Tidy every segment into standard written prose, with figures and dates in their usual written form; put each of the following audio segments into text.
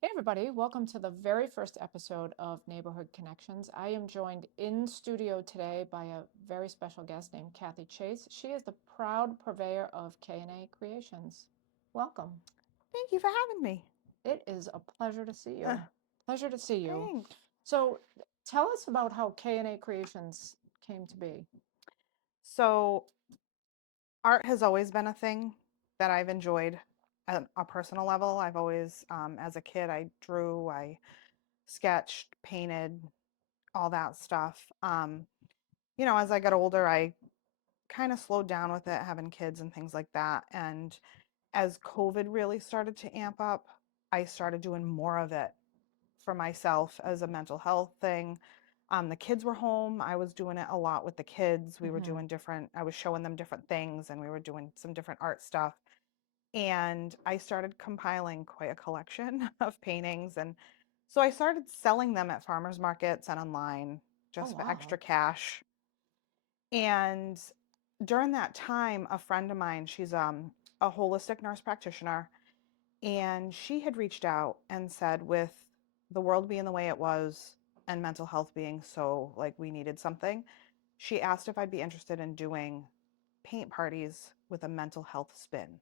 Hey, everybody, welcome to the very first episode of Neighborhood Connections. I am joined in studio today by a very special guest named Kathy Chase. She is the proud purveyor of K&A Creations. Welcome. Thank you for having me. It is a pleasure to see Uh, you. Pleasure to see you. Thanks. So, tell us about how K&A Creations came to be. So, art has always been a thing that I've enjoyed at a personal level. I've always, as a kid, I drew, I sketched, painted, all that stuff. As I got older, I kind of slowed down with it, having kids and things like that. And as COVID really started to amp up, I started doing more of it for myself as a mental health thing. The kids were home. I was doing it a lot with the kids. We were Mm-hmm. doing different, I was showing them different things and we were doing some different art stuff. And I started compiling quite a collection of paintings. And so I started selling them at farmers markets and online Oh, just for wow. extra cash. And during that time, a friend of mine, she's a holistic nurse practitioner, and she had reached out and said, with the world being the way it was and mental health being so like we needed something, she asked if I'd be interested in doing paint parties with a mental health spin.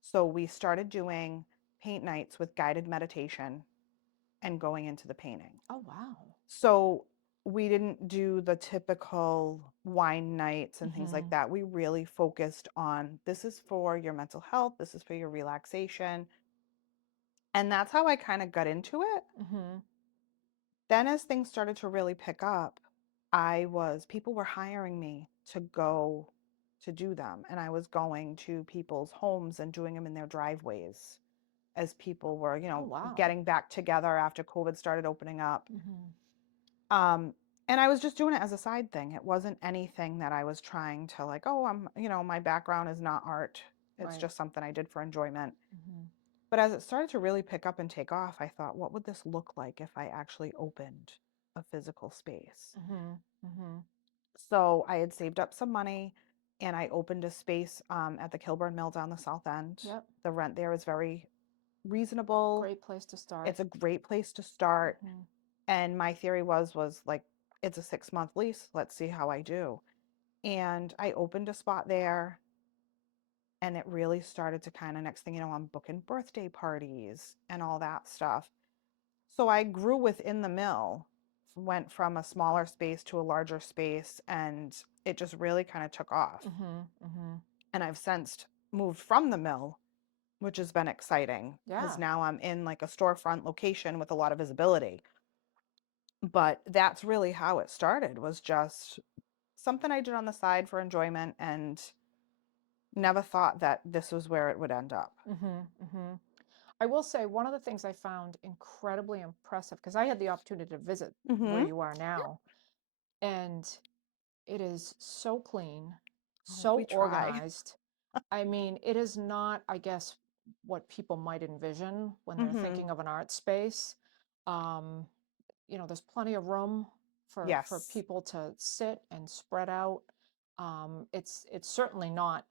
So we started doing paint nights with guided meditation and going into the painting. Oh, wow. So we didn't do the typical wine nights and things Mm-hmm. like that. We really focused on this is for your mental health, this is for your relaxation, and that's how I kind of got into it. Mm-hmm. Then as things started to really pick up, people were hiring me to go to do them. And I was going to people's homes and doing them in their driveways as people were, Oh, wow. getting back together after COVID started opening up. Mm-hmm. Um, and I was just doing it as a side thing. It wasn't anything that I was trying to like, oh, my background is not art. It's Right. just something I did for enjoyment. Mm-hmm. But as it started to really pick up and take off, I thought, what would this look like if I actually opened a physical space? Mm-hmm. Mm-hmm. So I had saved up some money and I opened a space at the Kilburn Mill down the South End. Yep. The rent there is very reasonable. Great place to start. It's a great place to start. Mm-hmm. And my theory was like, it's a 6-month lease. Let's see how I do. And I opened a spot there and it really started to kind of, next thing you know, I'm booking birthday parties and all that stuff. So I grew within the mill, went from a smaller space to a larger space, and it just really kind of took off. Mm-hmm. Mm-hmm. And I've since moved from the mill, which has been exciting because Yeah. now I'm in like a storefront location with a lot of visibility. But that's really how it started, was just something I did on the side for enjoyment and never thought that this was where it would end up. Mm-hmm. Mm-hmm. I will say one of the things I found incredibly impressive, because I had the opportunity to visit where Mm-hmm. you are now, and it is so clean, Oh, we so try. organized. I mean, it is not, I guess, what people might envision when they're Mm-hmm. thinking of an art space. Um, there's plenty of room for Yes. people to sit and spread out. It's certainly not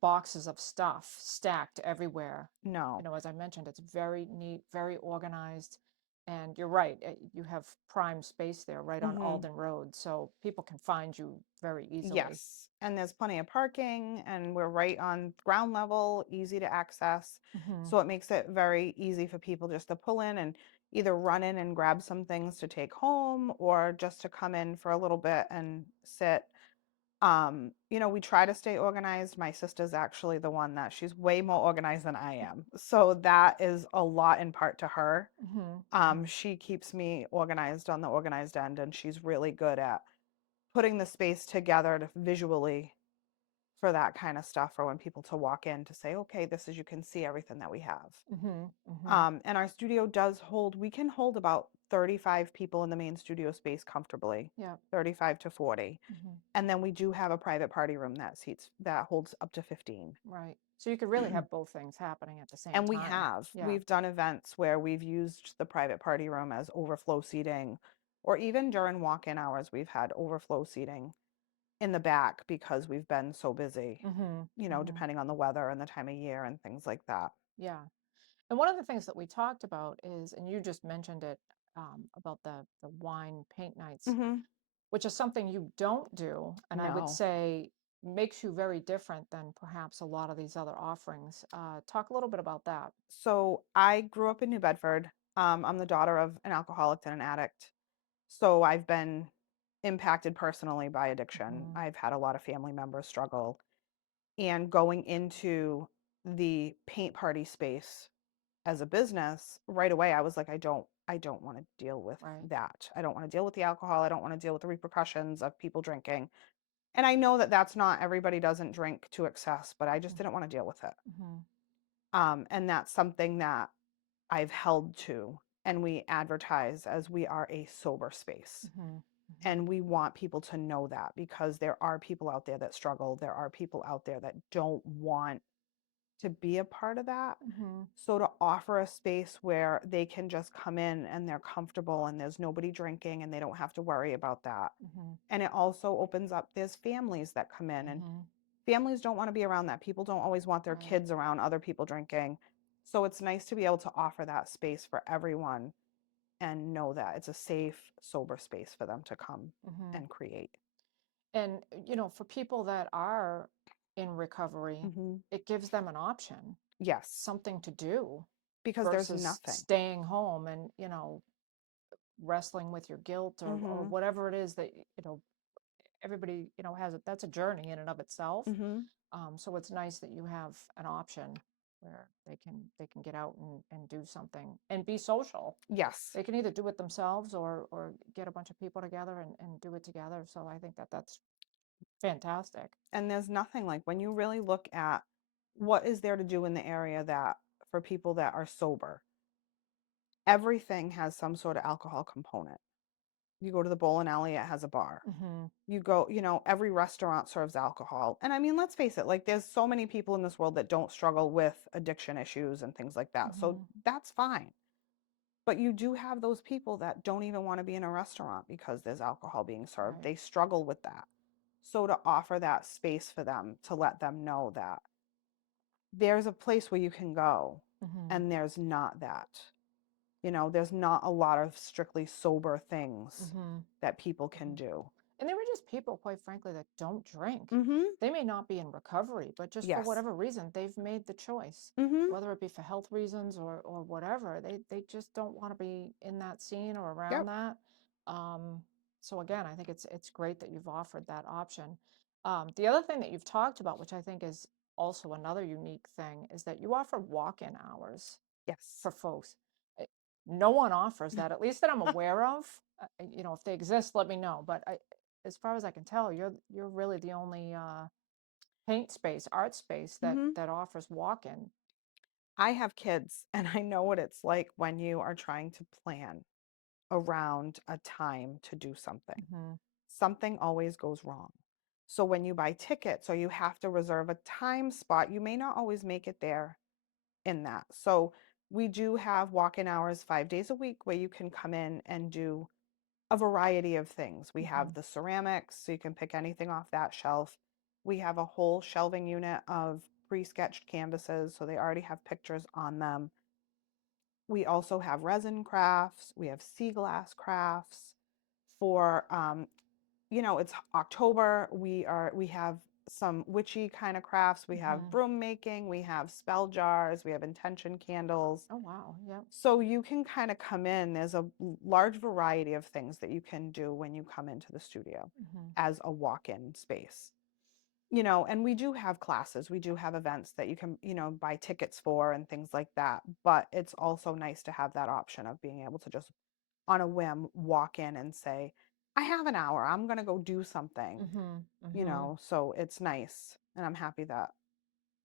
boxes of stuff stacked everywhere. No. As I mentioned, it's very neat, very organized. And you're right, you have prime space there right on Mm-hmm. Alden Road, so people can find you very easily. Yes, and there's plenty of parking, and we're right on ground level, easy to access. Hmm. So it makes it very easy for people just to pull in and either run in and grab some things to take home or just to come in for a little bit and sit. We try to stay organized. My sister's actually the one that she's way more organized than I am. So that is a lot in part to her. Hmm. Hmm. She keeps me organized on the organized end, and she's really good at putting the space together to visually for that kind of stuff, for when people to walk in to say, okay, this is, you can see everything that we have. Hmm. Hmm. And our studio does hold, we can hold about 35 people in the main studio space comfortably, Yeah. 35 to 40. Hmm. And then we do have a private party room that holds up to 15. Right. So you could really have both things happening at the same And time. Yeah. we've done events where we've used the private party room as overflow seating, or even during walk-in hours, we've had overflow seating in the back because we've been so busy, Hmm. Hmm. depending on the weather and the time of year and things like that. Yeah. And one of the things that we talked about is, and you just mentioned it, about the wine paint nights, Hmm. which is something you don't do, and I would No. say makes you very different than perhaps a lot of these other offerings. Talk a little bit about that. So I grew up in New Bedford. I'm the daughter of an alcoholic and an addict. So I've been impacted personally by addiction. Hmm. I've had a lot of family members struggle. And going into the paint party space as a business, right away I was like, I don't want to deal with Right. that. I don't want to deal with the alcohol. I don't want to deal with the repercussions of people drinking. And I know that that's not everybody doesn't drink to excess, but I just Hmm. didn't want to deal with it. Hmm. And that's something that I've held to, and we advertise as we are a sober space. Hmm. Hmm. And we want people to know that because there are people out there that struggle. There are people out there that don't want to be a part of that. Hmm. So to offer a space where they can just come in and they're comfortable and there's nobody drinking and they don't have to worry about that. Hmm. And it also opens up, there's families that come in, and Hmm. families don't want to be around that. People don't always want their Right. kids around other people drinking. So it's nice to be able to offer that space for everyone and know that it's a safe, sober space for them to come Hmm. and create. And, for people that are in recovery, Hmm. it gives them an option, Yes, something to do because there's versus nothing. staying home and, wrestling with your guilt or Hmm. whatever it is that, everybody, has it. That's a journey in and of itself. Hmm. So it's nice that you have an option where they can get out and do something and be social. Yes. They can either do it themselves or get a bunch of people together and do it together. So I think that that's fantastic. And there's nothing like when you really look at what is there to do in the area that for people that are sober, everything has some sort of alcohol component. You go to the bowling alley, it has a bar. Hmm. You go, every restaurant serves alcohol. And I mean, let's face it, like there's so many people in this world that don't struggle with addiction issues and things like that. So Hmm. that's fine. But you do have those people that don't even want to be in a restaurant because there's alcohol being served. Right. They struggle with that. So to offer that space for them, to let them know that there's a place where you can go Hmm. and there's not that. There's not a lot of strictly sober things Hmm. that people can Hmm. do. And they were just people, quite frankly, that don't drink. Mhm. They may not be in recovery, but just for Yes. whatever reason, they've made the choice, Mhm. whether it be for health reasons or whatever. They just don't want to be in that scene or around Yep. that. Um, so again, I think it's great that you've offered that option. The other thing that you've talked about, which I think is also another unique thing, is that you offer walk-in hours Yes. for folks. Uh, No one offers that, at least that I'm aware of. If they exist, let me know. But as far as I can tell, you're really the only paint space, art space that Mhm. that offers walk-in. I have kids and I know what it's like when you are trying to plan around a time to do something. Hmm. Something always goes wrong. So when you buy tickets or you have to reserve a time spot, you may not always make it there in that. So we do have walk-in hours 5 days a week where you can come in and do a variety of things. We Hmm. have the ceramics, so you can pick anything off that shelf. We have a whole shelving unit of pre-sketched canvases, so they already have pictures on them. We also have resin crafts. We have sea glass crafts. For it's October. We have some witchy kind of crafts. We have Hmm. broom making. We have spell jars. We have intention candles. Oh, wow. Yep. So you can kind of come in. There's a large variety of things that you can do when you come into the studio Hmm. as a walk-in space. And we do have classes, we do have events that you can, buy tickets for and things like that. But it's also nice to have that option of being able to just on a whim walk in and say, I have an hour, I'm going to go do something, Hmm. Hmm. so it's nice. And I'm happy that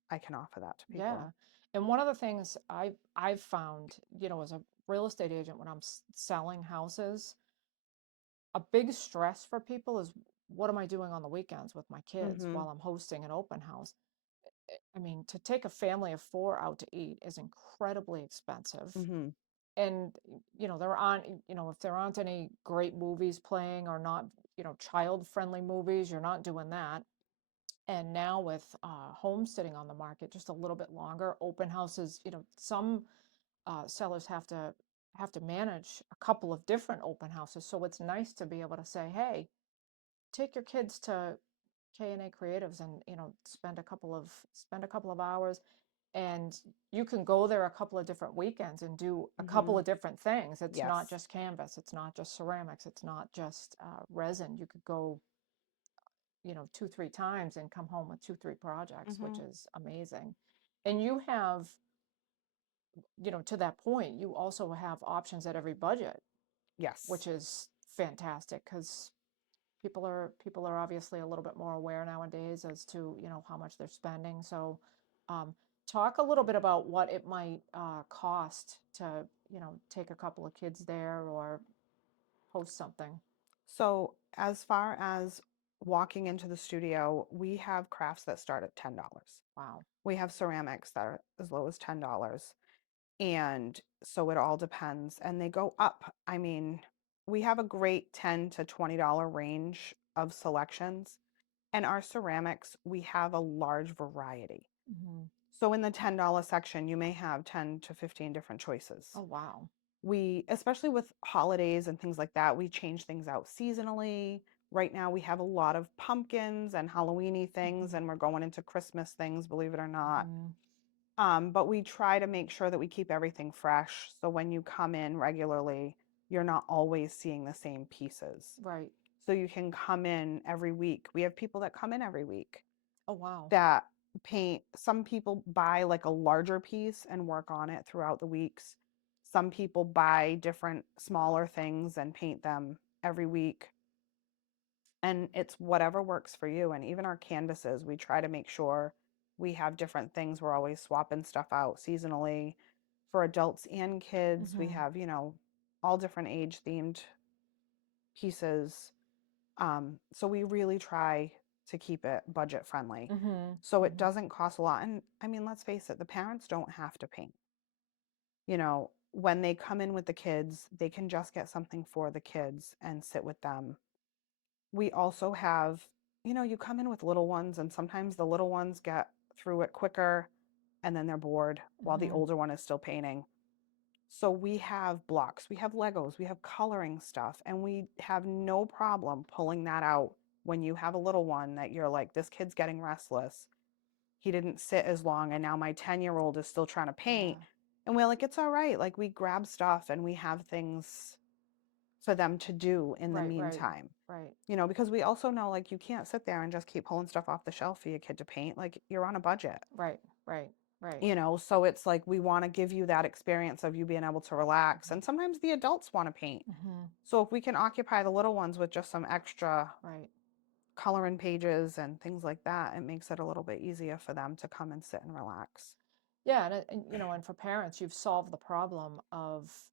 I can offer that to Yeah. people. And one of the things I've found, as a real estate agent when I'm selling houses, a big stress for people is what am I doing on the weekends with my kids Mhm. while I'm hosting an open house? I mean, to take a family of four out to eat is incredibly expensive. Mhm. And, if there aren't any great movies playing or not, child-friendly movies, you're not doing that. And now with homes sitting on the market just a little bit longer, open houses, some sellers have to manage a couple of different open houses. So it's nice to be able to say, hey, take your kids to K&A Creatives and spend a couple of hours, and you can go there a couple of different weekends and do a couple Mhm. of different things. It's not Yes. just canvas, it's not just ceramics, it's not just resin. You could go, 2, 3 times and come home with 2, 3 projects, which Mhm. is amazing. And you have, to that point, you also have options at every budget, which Yes. is fantastic because people are obviously a little bit more aware nowadays as to how much they're spending. So, um, talk a little bit about what it might cost to take a couple of kids there or host something. So, as far as walking into the studio, we have crafts that start at $10. Wow. We have ceramics that are as low as $10. And so it all depends. And they go up. I mean, we have a great $10 to $20 range of selections. And our ceramics, we have a large variety. Hmm. So in the $10 section, you may have 10 to 15 different choices. Oh, wow. We, especially with holidays and things like that, we change things out seasonally. Right now, we have a lot of pumpkins and Halloweeny things, Hmm. and we're going into Christmas things, believe it or not. Hmm. But we try to make sure that we keep everything fresh. So when you come in regularly, you're not always seeing the same pieces. Right. So you can come in every week. We have people that come in every week Oh, wow. that paint. Some people buy like a larger piece and work on it throughout the weeks. Some people buy different smaller things and paint them every week. And it's whatever works for you. And even our canvases, we try to make sure we have different things. We're always swapping stuff out seasonally for adults and kids. We Hmm. have, all different age themed pieces. So we really try to keep it budget friendly. Hmm. So it Hmm. doesn't cost a lot. And I mean, let's face it, the parents don't have to paint. When they come in with the kids, they can just get something for the kids and sit with them. We also have, you come in with little ones, and sometimes the little ones get through it quicker and then they're bored while the Hmm. older one is still painting. So we have blocks, we have Legos, we have coloring stuff, and we have no problem pulling that out when you have a little one that you're like, this kid's getting restless. He didn't sit as long, and now my 10-year-old is still trying to paint. Yeah. And we're like, it's all right. Like, we grab stuff and we have things for them to do in the Right. Right. meantime. Right. Because we also know, like, you can't sit there and just keep pulling stuff off the shelf for your kid to paint. Like, you're on a budget. Right. Right. Right. So it's like we want to give you that experience of you being able to relax. And sometimes the adults want to paint. Hmm. So if we can occupy the little ones with just some extra Right. coloring pages and things like that, it makes it a little bit easier for them to come and sit and relax. Yeah, and for parents, you've solved the problem of,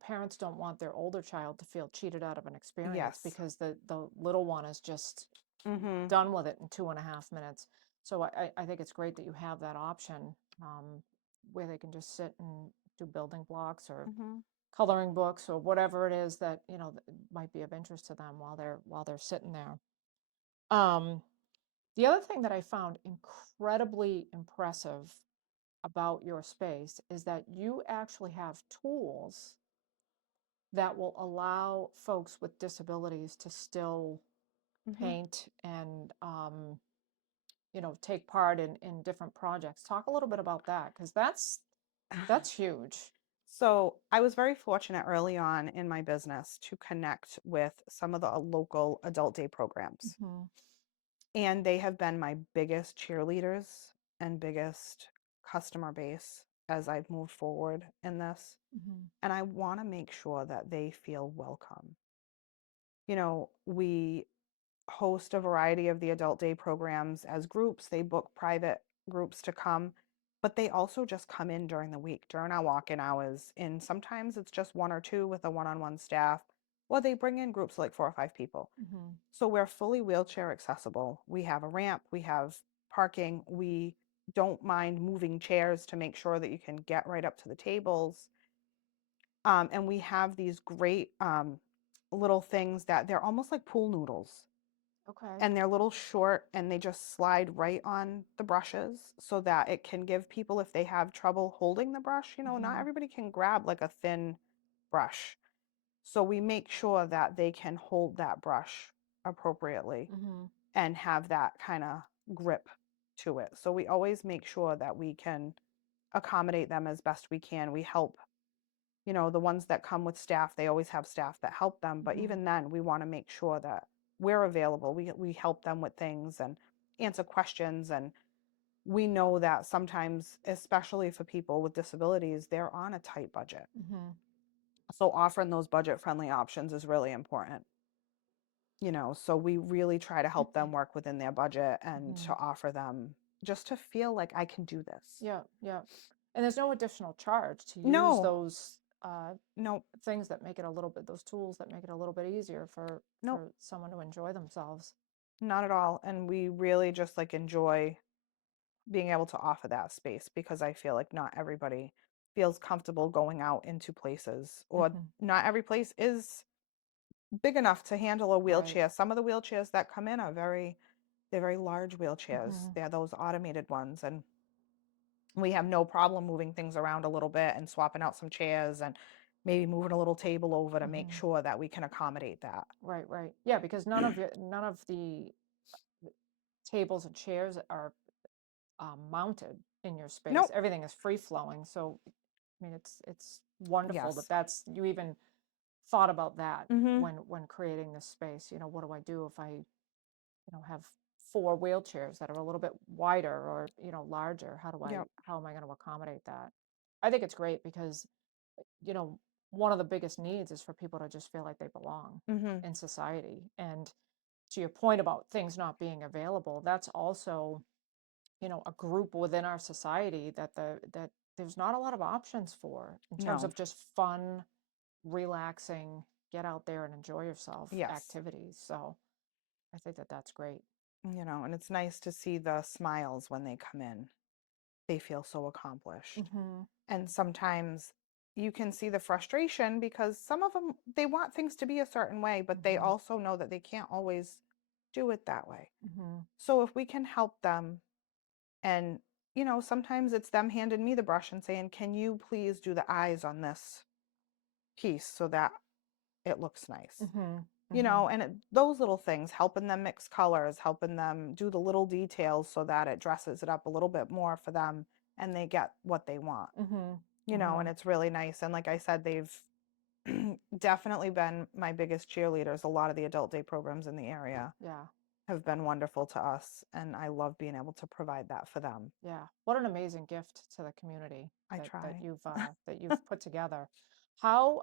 parents don't want their older child to feel cheated out of an experience Yes. because the little one is just Mhm. done with it in 2.5 minutes. So I think it's great that you have that option, where they can just sit and do building blocks or Mhm. coloring books or whatever it is that, might be of interest to them while they're sitting there. Um, the other thing that I found incredibly impressive about your space is that you actually have tools that will allow folks with disabilities to still Mhm. paint and take part in different projects. Talk a little bit about that because that's huge. So, I was very fortunate early on in my business to connect with some of the local adult day programs. Hmm. And they have been my biggest cheerleaders and biggest customer base as I've moved forward in this. Hmm. And I want to make sure that they feel welcome. We host a variety of the adult day programs as groups. They book private groups to come, but they also just come in during the week, during our walk-in hours. And sometimes it's just one or two with a one-on-one staff, or they bring in groups like 4 or 5 people. Hmm. So we're fully wheelchair accessible. We have a ramp, we have parking, we don't mind moving chairs to make sure that you can get right up to the tables. And we have these great little things that they're almost like pool noodles. Okay. and they're little short and they just slide right on the brushes so that it can give people, if they have trouble holding the brush, not Mhm. everybody can grab like a thin brush. So we make sure that they can hold that brush appropriately Mhm. and have that kind of grip to it. So we always make sure that we can accommodate them as best we can. We help, the ones that come with staff, they always have staff that help them, but Mhm. even then we want to make sure that we're available. We help them with things and answer questions, and we know that sometimes, especially for people with disabilities, they're on a tight budget. Mhm. So offering those budget friendly options is really important. So we really try to help them work within their budget and to Mhm. offer them just to feel like I can do this. Yeah, yeah. And there's no additional charge to use No, those no, things that make it a little bit, those tools that make it a little bit easier no, for someone to enjoy themselves. not at all. And we really just like enjoy being able to offer that space because I feel like not everybody feels comfortable going out into places, or Mhm. not every place is big enough to handle a Right. wheelchair. Some of the wheelchairs that come in are they're very large wheelchairs. Mhm. They're those automated ones, and we have no problem moving things around a little bit and swapping out some chairs and maybe moving a little table over to make Mhm. sure that we can accommodate that. Right, right. Yeah, because none of the tables and chairs are mounted in your space. Nope. Everything is free flowing. So, I mean, it's wonderful that Yes. that's you even thought about that Mhm. when creating this space. What do I do if I have four wheelchairs that are a little bit wider or larger? Yep. How am I going to accommodate that? I think it's great because you know one of the biggest needs is for people to just feel like they belong Mhm. in society. And to your point about things not being available, that's also a group within our society that there's not a lot of options for in terms No. of just fun, relaxing, get out there and enjoy yourself Yes. activities. So I think that that's great. And it's nice to see the smiles when they come in. They feel so accomplished. Mm-hmm. And sometimes you can see the frustration because some of them, they want things to be a certain way, but they Mm-hmm. also know that they can't always do it that way. Mm-hmm. So if we can help them, and sometimes it's them handing me the brush and saying, "Can you please do the eyes on this piece so that it looks nice?" Mm-hmm. Mm-hmm. And those little things, helping them mix colors, helping them do the little details so that it dresses it up a little bit more for them and they get what they want. Mm-hmm. And Mm-hmm. it's really nice. And like I said, they've definitely been my biggest cheerleaders. A lot of the adult day programs in the area Yeah. have been wonderful to us, and I love being able to provide that for them. Yeah. What an amazing gift to the community I that try. that you've put together. How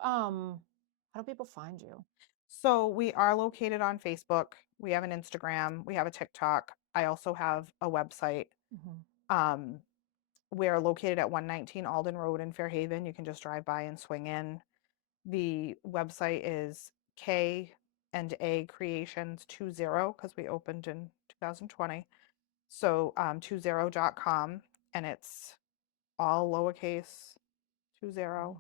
do people find you? So we are located on Facebook. We have an Instagram. We have a TikTok. I also have a website. Mm-hmm. Um, we're located at 119 Alden Road in Fairhaven. You can just drive by and swing in. The website is K and A Creations 20 because we opened in 2020. So 20.com, and it's all lowercase 20. Mm-hmm.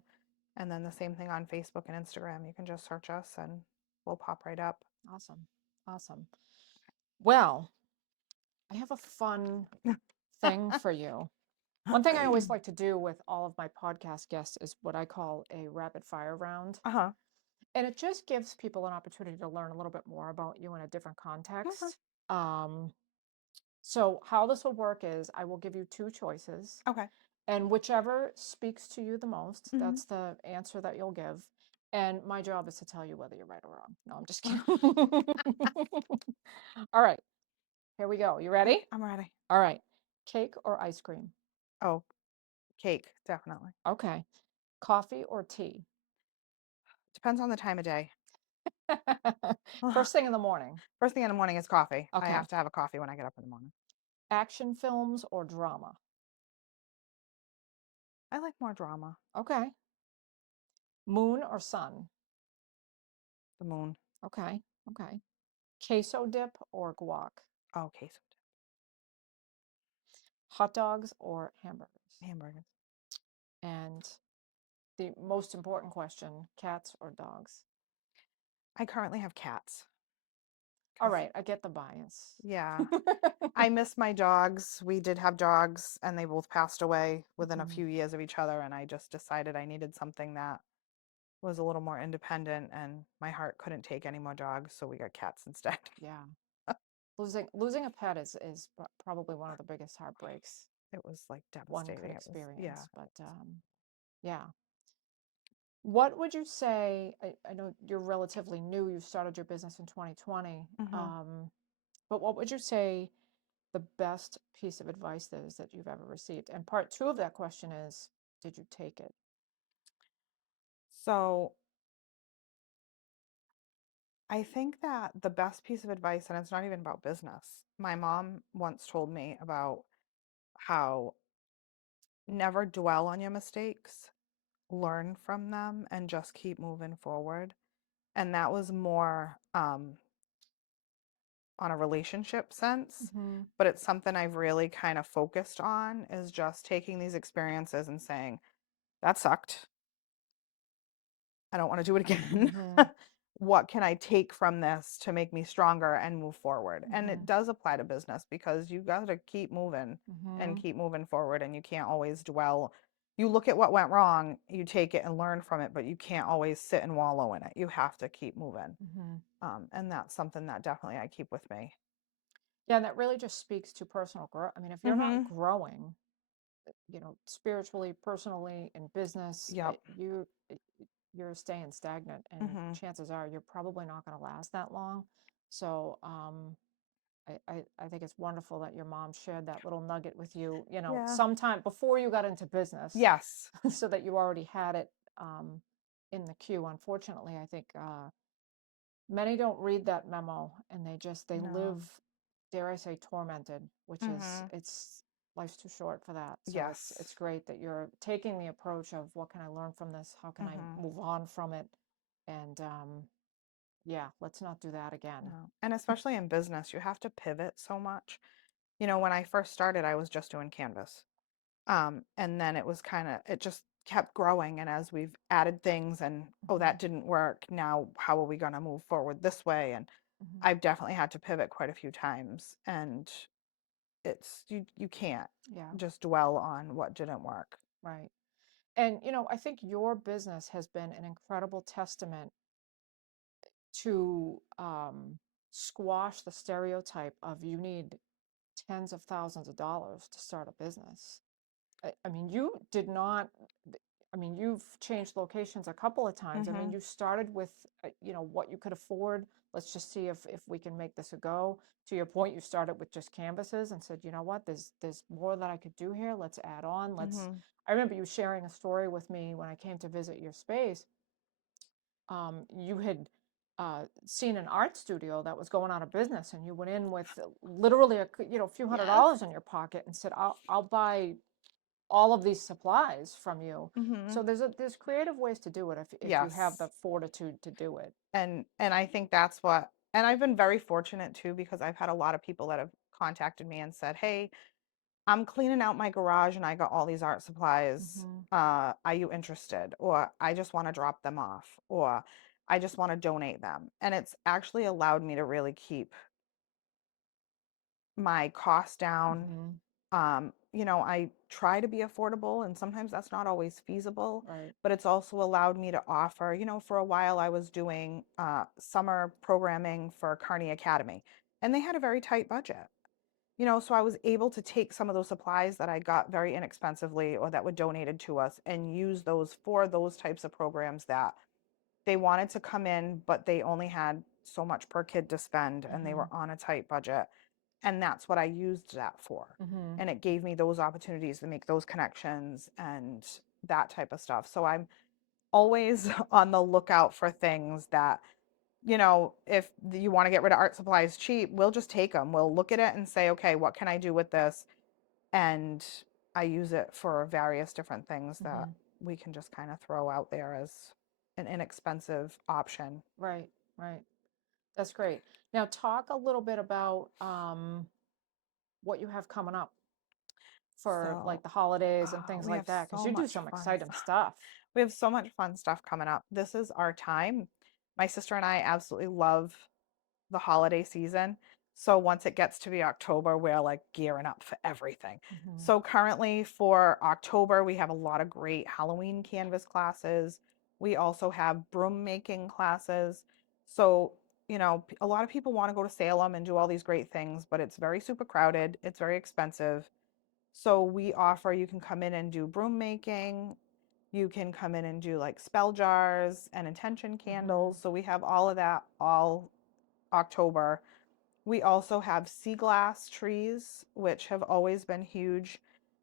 And then the same thing on Facebook and Instagram. You can just search us and we'll pop right up. Awesome. Awesome. Well, I have a fun thing for you. One thing I always like to do with all of my podcast guests is what I call a rapid fire round. Uh-huh. And it just gives people an opportunity to learn a little bit more about you in a different Okay. context. Um, so, how this will work is I will give you two choices, Okay. and whichever speaks to you the most, Mhm. that's the answer that you'll give. And my job is to tell you whether you're right or wrong. No, I'm just kidding. All right, here we go. You ready? I'm ready. All right. Cake or ice cream? Oh, cake, definitely. Okay. Coffee or tea? Depends on the time of day. First thing in the morning. First thing in the morning is coffee. I Okay. have to have a coffee when I get up in the morning. Action films or drama? I like more drama. Okay. Moon or sun? The moon. Okay. Okay. Queso dip or guac? Oh, okay. So Hot dogs or hamburgers? hamburgers. And the most important question, cats or dogs? I currently have cats All 'cause right, I get the bias. yeah, I miss my dogs. We did have dogs and they both passed away within a Mhm. few years of each other, and I just decided I needed something that was a little more independent, and my heart couldn't take any more dogs, so we got cats instead. Yeah. Losing a pet is probably one of the biggest heartbreaks It was like one could devastating. It was, yeah. experience, but yeah. What would you say? I know you're relatively new, you started your business in 2020, Hmm. but what would you say the best piece of advice is that you've ever received? And part two of that question is, did you take it? So I think that the best piece of advice, and it's not even about business, my mom once told me about how never dwell on your mistakes, learn from them, and just keep moving forward. And that was more on a relationship sense, Hmm. but it's something I've really kind of focused on is just taking these experiences and saying, that sucked. I don't want to do it again. Hmm. What can I take from this to make me stronger and move forward? And Hmm. it does apply to business because you got to keep moving and Hmm. keep moving forward, and you can't always dwell. You look at what went wrong, you take it and learn from it, but you can't always sit and wallow in it. You have to keep moving. Hmm. And that's something that definitely I keep with me. Yeah, and that really just speaks to personal growth. I mean, if you're not Mhm. growing, spiritually, personally, in business, Yep. you're staying stagnant, and Mhm. chances are you're probably not going to last that long. So, I think it's wonderful that your mom shared that little nugget with you, Yeah. sometime before you got into business, Yes. so that you already had it um, in the queue. Unfortunately, I think many don't read that memo, and they live, No. dare I say, tormented, which is Mhm. it's life's too short for that. So it's Yes. great that you're taking the approach of what can I learn from this? How can I Mhm. move on from it? And yeah, let's not do that again. No. And especially in business, you have to pivot so much. When I first started, I was just doing Canvas. And then it just kept growing. And as we've added things and, oh, Hmm. that didn't work. Now, how are we going to move forward this way? And Hmm. I've definitely had to pivot quite a few times. And you can't Yeah, just dwell on what didn't work. right. And I think your business has been an incredible testament to squash the stereotype of you need tens of thousands of dollars to start a business. I mean, you did not, I mean, you've changed locations a couple of times. I mean, Hmm. you started with, what you could afford. Let's just see if we can make this a go. To your point, you started with just canvases and said, you know what, there's more that I could do here. Let's add on. Hmm. I remember you sharing a story with me when I came to visit your space. You had seen an art studio that was going out of business, and you went in with literally a few Yes. $100s in your pocket and said, I'll buy all of these supplies from you. Hmm. So there's creative ways to do it if you have the Yes. fortitude to do it. And I think that's what, and I've been very fortunate too because I've had a lot of people that have contacted me and said, "Hey, I'm cleaning out my garage and I got all these art supplies. Hmm. Are you interested?" Or I just want to drop them off, or I just want to donate them. And it's actually allowed me to really keep my costs down. Hmm. I try to be affordable and sometimes that's not always feasible, Right. but it's also allowed me to offer, for a while I was doing summer programming for Carney Academy and they had a very tight budget. So I was able to take some of those supplies that I got very inexpensively or that were donated to us and use those for those types of programs that they wanted to come in, but they only had so much per kid to spend and they Hmm. were on a tight budget. And that's what I used that for. Hmm. And it gave me those opportunities to make those connections and that type of stuff. So I'm always on the lookout for things that, if you want to get rid of art supplies cheap, we'll just take them. We'll look at it and say, okay, what can I do with this? And I use it for various different things that Hmm. we can just kind of throw out there as an inexpensive option. Right. Right. That's great. Now talk a little bit about what you have coming up for like So, the holidays and things we like have that, because so you do much some fun exciting stuff. stuff. We have so much fun stuff coming up. This is our time. My sister and I absolutely love the holiday season. So once it gets to be October, we're like gearing up for everything. Hmm. So currently for October, we have a lot of great Halloween canvas classes. We also have broom making classes. So, a lot of people want to go to Salem and do all these great things, but it's very super crowded. It's very expensive. So we offer, you can come in and do broom making. You can come in and do like spell jars and intention Hmm. candles. So we have all of that all October. We also have sea glass trees, which have always been huge.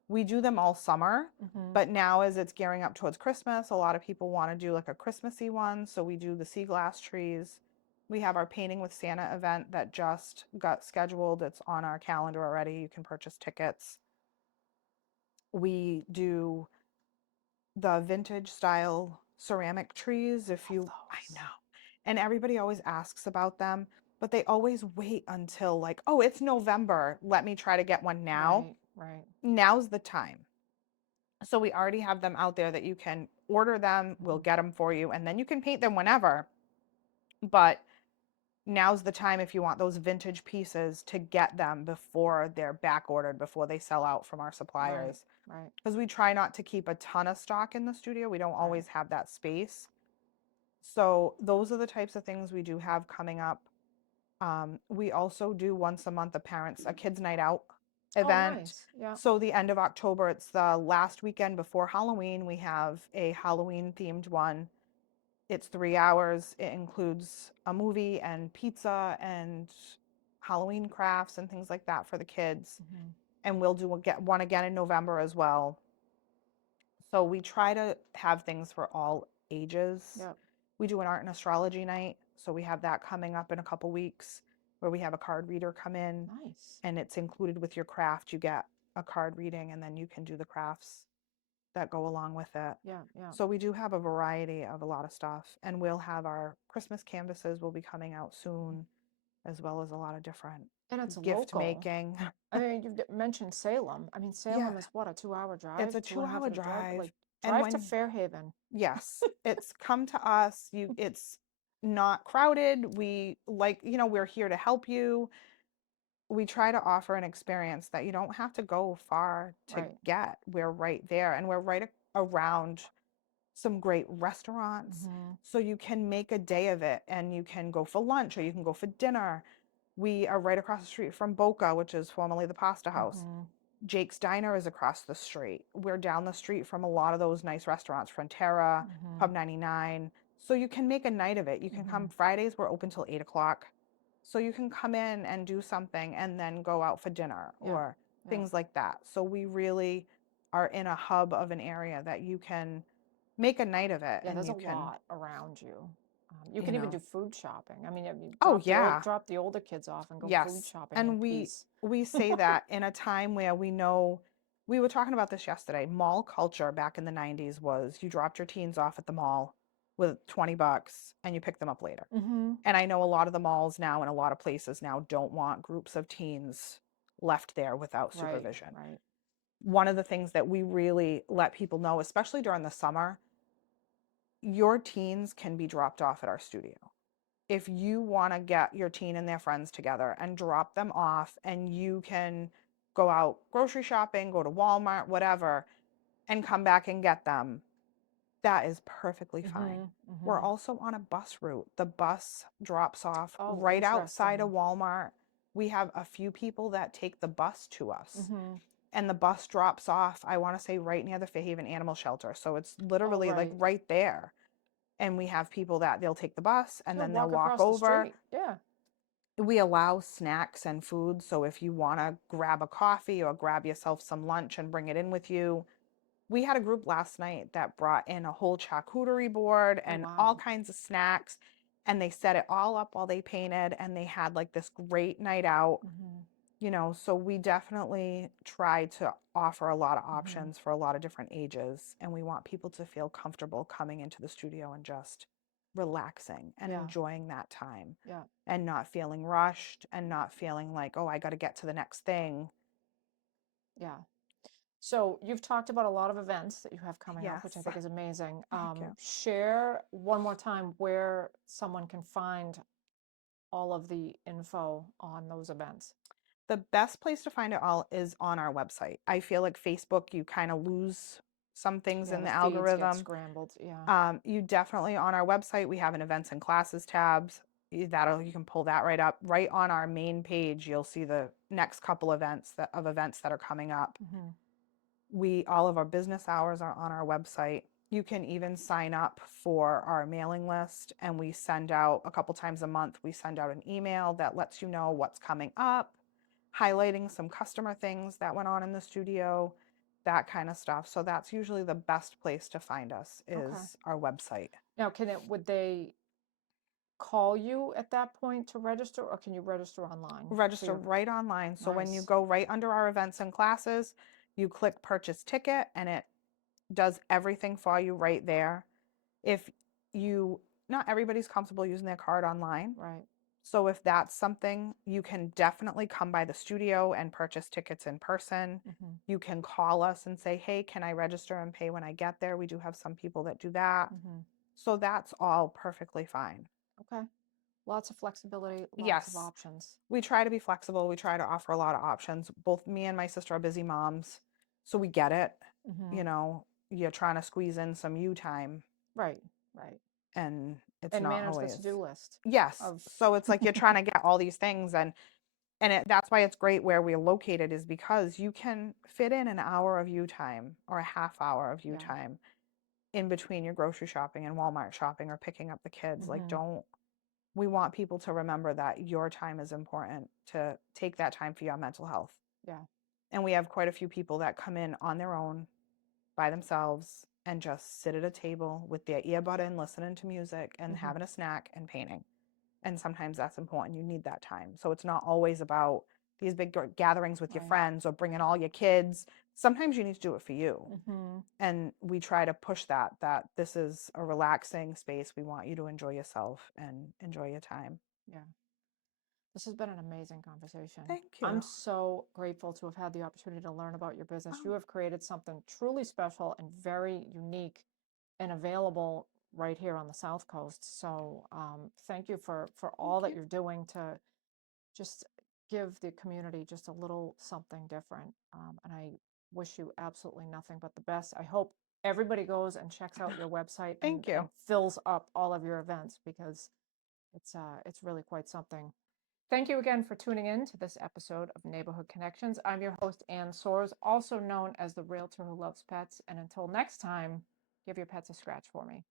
We do them all summer, Hmm. but now as it's gearing up towards Christmas, a lot of people want to do like a Christmassy one. So we do the sea glass trees. We have our Painting with Santa event that just got scheduled. It's on our calendar already. You can purchase tickets. We do the vintage style ceramic trees. If Love you, I those. know. And everybody always asks about them, but they always wait until like, oh, it's November. Let me try to get one now. Right, right. Now's the time. So we already have them out there that you can order them, we'll Hmm. get them for you, and then you can paint them whenever. But now's the time if you want those vintage pieces to get them before they're back ordered, before they sell out from our Right, suppliers. right, Because we try not to keep a ton of stock in the studio. We don't right. always have that space. So those are the types of things we do have coming up. We also do once a month a kids night out Oh, event. nice. Yeah. So the end of October, it's the last weekend before Halloween. We have a Halloween themed one. It's 3 hours. It includes a movie and pizza and Halloween crafts and things like that for the kids. Hmm. And we'll get one again in November as well. So we try to have things for all ages. Yep. We do an art and astrology night. So we have that coming up in a couple weeks where we have a card reader come in Nice. and it's included with your craft. You get a card reading and then you can do the crafts that go along with it. Yeah, yeah. So we do have a variety of a lot of stuff. And we'll have our Christmas canvases will be coming out soon, as well as a lot of different And it's gift local. making. I mean, you've mentioned Salem. I mean, Yeah, Salem is what, a 2 hour it's drive, a two and a half 2 hour hour drive? drive. Like, And drive to when Fairhaven. Yes, it's come to us. It's not crowded. We're here to help you. We try to offer an experience that you don't have to go far to Right. get. We're right there and we're right around some great restaurants. Hmm. So you can make a day of it and you can go for lunch or you can go for dinner. We are right across the street from Boca, which is formerly the Pasta House. Hmm. Jake's Diner is across the street. We're down the street from a lot of those nice restaurants, Frontera, Hmm. Pub 99. So you can make a night of it. You can Hmm. come Fridays, we're open till 8 o'clock. So you can come in and do something and then go out for dinner Yeah, or yeah. things like that. So we really are in a hub of an area that you can make a night of it Yeah, and there's a you can, lot around you. You you can even do know, food shopping. I mean, you oh yeah, drop the older kids off and go food yes. shopping in And peace. we say that in a time where we know we were talking about this yesterday. Mall culture back in the 90s was you dropped your teens off at the mall with 20 bucks and you picked them up later. Hmm. And I know a lot of the malls now and a lot of places now don't want groups of teens left there without Right, supervision. right. One of the things that we really let people know, especially during the summer, your teens can be dropped off at our studio. If you want to get your teen and their friends together and drop them off, and you can go out grocery shopping, go to Walmart, whatever, and come back and get them, that is perfectly fine. Hmm. We're Hmm. also on a bus route. The bus drops off Oh, right outside of interesting. Walmart. We have a few people that take the bus to us. Hmm. And the bus drops off, I want to say, right near the Fairhaven Animal Shelter. So it's Oh, literally like right. right there. And we have people that they'll take the bus and Yeah, then they'll walk walk across the over. street. Yeah. We allow snacks and food. So if you want to grab a coffee or grab yourself some lunch and bring it in with you, we had a group last night that brought in a whole charcuterie board Oh, and all wow. kinds of snacks. And they set it all up while they painted and they had like this great night out. Hmm. So we definitely try to offer a lot of Hmm. options for a lot of different ages. And we want people to feel comfortable coming into the studio and just relaxing and Yeah, enjoying that time yeah, and not feeling rushed and not feeling like, oh, I got to get to the next thing. yeah. So you've talked about a lot of events that you have coming up, which I Yes. think is amazing. Thank you. Share one more time where someone can find all of the info on those events? The best place to find it all is on our website. I feel like Facebook, you kind of lose some things Yeah, in the the feeds get algorithm. scrambled. Yeah. You definitely on our website, we have an events and classes tabs. You can pull that right up. Right on our main page, you'll see the next couple events that are coming up. Hmm. All of our business hours are on our website. You can even sign up for our mailing list, and we send out a couple times a month. We send out an email that lets you know what's coming up, highlighting some customer things that went on in the studio, that kind of stuff. So that's usually the best place to find us Okay. is our website. Now, would they call you at that point to register, or can you register online for Register your? right online. So when you Nice. go right under our events and classes, you click purchase ticket and it does everything for you right there. If you, not everybody's comfortable using their card online. Right. So if that's something, you can definitely come by the studio and purchase tickets in person. Hmm. You can call us and say, hey, can I register and pay when I get there? We do have some people that do that. Hmm. So that's all perfectly fine. Okay. Lots of flexibility, lots of Yes, options. we try to be flexible. We try to offer a lot of options. Both me and my sister are busy moms, so we get it. Hmm. You know, you're trying to squeeze in some you time, Right. Right. and it's And not manage the always. to-do list Yes, of. so it's like you're trying to get all these things, that's why it's great where we're located is because you can fit in an hour of you time or a half hour of you Yeah. time in between your grocery shopping and Walmart shopping or picking up the kids. Like, Hmm. don't we want people to remember that your time is important, to take that time for your mental health. Yeah. And we have quite a few people that come in on their own by themselves and just sit at a table with their earbud in, listening to music and Hmm. having a snack and painting. And sometimes that's important. You need that time. So it's not always about these big gatherings with your Right. friends or bringing Right. all your kids. Sometimes you need to do it for you. Hmm. And we try to push that this is a relaxing space. We want you to enjoy yourself and enjoy your time. Yeah. This has been an amazing conversation. Thank I'm you. so grateful to have had the opportunity to learn about your business. You Oh, have created something truly special and very unique and available right here on the South Coast. So thank you for thank all that you. you're doing to just give the community just a little something different. And I wish you absolutely nothing but the best. I hope everybody goes and checks out your website Thank and you. fills up all of your events because it's really quite something. Thank you again for tuning in to this episode of Neighborhood Connections. I'm your host, Ann Soares, also known as the Realtor Who Loves Pets. And until next time, give your pets a scratch for me.